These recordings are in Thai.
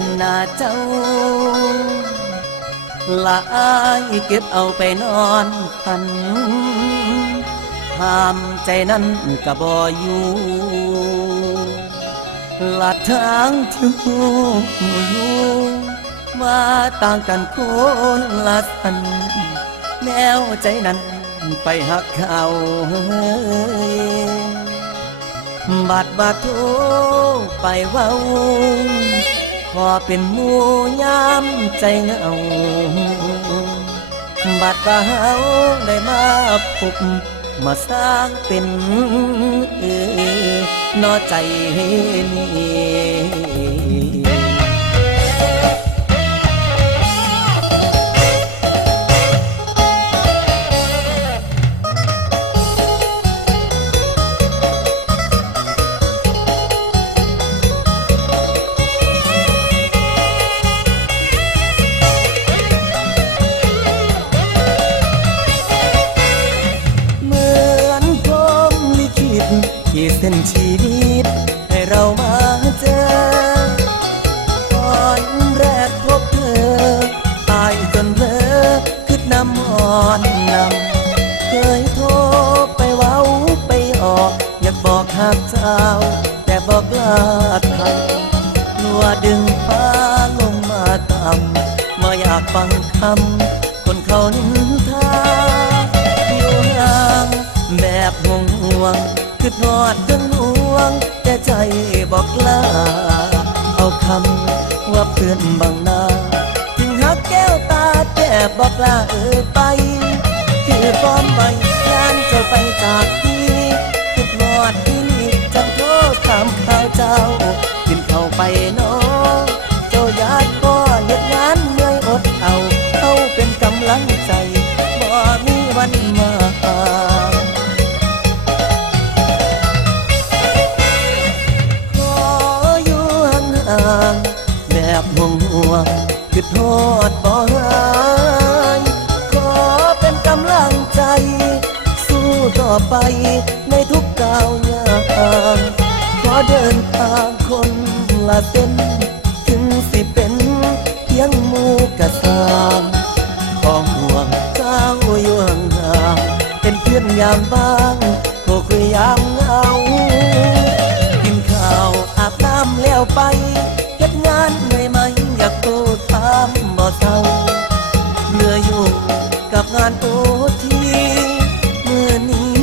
นหน้าเจ้าละอายเก็บเอาไปนอนฝันห้ามใจนั้นก็บ่อยู่ละทางที่อยู่ว่าต่างกันคนละสันแนวใจนั้นไปหักเขาบาดโทไปเว้าพอเป็นหมู่ยามใจเหงาบาดเฮาได้มาพบมาสร้างเป็นนอใจนี้ขีดเส้นชีวิตให้เรามาเจอตอนแรกพบเธอตายจนเพ้อคิดน้ำอ่อนนำเคยโทรไปเว้าไปออกอยากบอกหักเจ้าแต่บอกกล้าทำกลัวดึงฟ้าลงมาต่ำไม่อยากฟังคำคนเขานินทาอยู่ห่างแบบห่วงคือทอดทั้งห่วงแต่ใจบอกกล้าเอาคำว่าเพื่อนบางนาถึงหักแก้วตาแต่บอกกล้าไปคือพร้อมไปงานเจ้าไปจากที่คือทอดที่นี่จังโทษถามข่าวเจ้ากินเข้าไปน้องเจ้าญาติก็เฮ็ดงานเหนื่อยอดเอาเป็นกำลังใจบ่มีวันมาแบบห่วงคือโทษบ่หายขอเป็นกำลังใจสู้ต่อไปในทุกก้าวยามขอเดินทางคนละเส้นถึงสิเป็นเพียงหมู่กะสางของห่วงเจ้าอยู่ห่างๆเป็นเพื่อนยามบ้างโทรคุยยามเหงากินข้าวอาบน้ำแล้วไปงานเหนื่อยไหมอยากโตถามบ่เศร้าเหนื่อยอยู่กับงานโอทีเมื่อนี้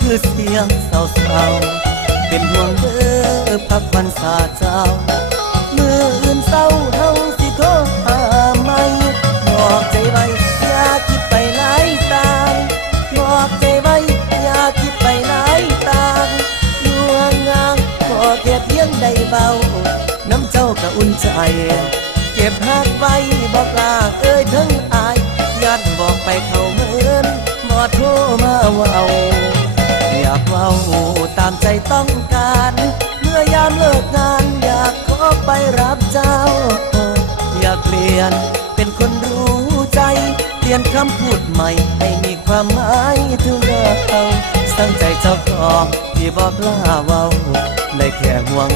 คือเสียงเศร้าๆเป็นห่วงเด้อพักวันสาเจ้าเมื่ออื่นเศร้าเฮาสิโทรหาไหมบอกใจไว้อย่าคิดไปหลายตางบอกใจไว้อย่าคิดไปหลายตางอยู่ห่างๆขอแค่เพียงได้เบาน้ำเจ้าก็อุ่นใจเก็บหักไว้บอกลาทั้งอายยันบอกไปเขาเหมือนบ่โทรมาเว้าอยากเว้าตามใจต้องการเมื่อยามเลิกงานอยากขอไปรับเจ้าอยากเปลี่ยนเป็นคนรู้ใจเปลี่ยนคำพูดใหม่ให้มีความหมายถึงเราสั่งใจเจ้าของที่บอกลาเว้าได้แค่ห่วง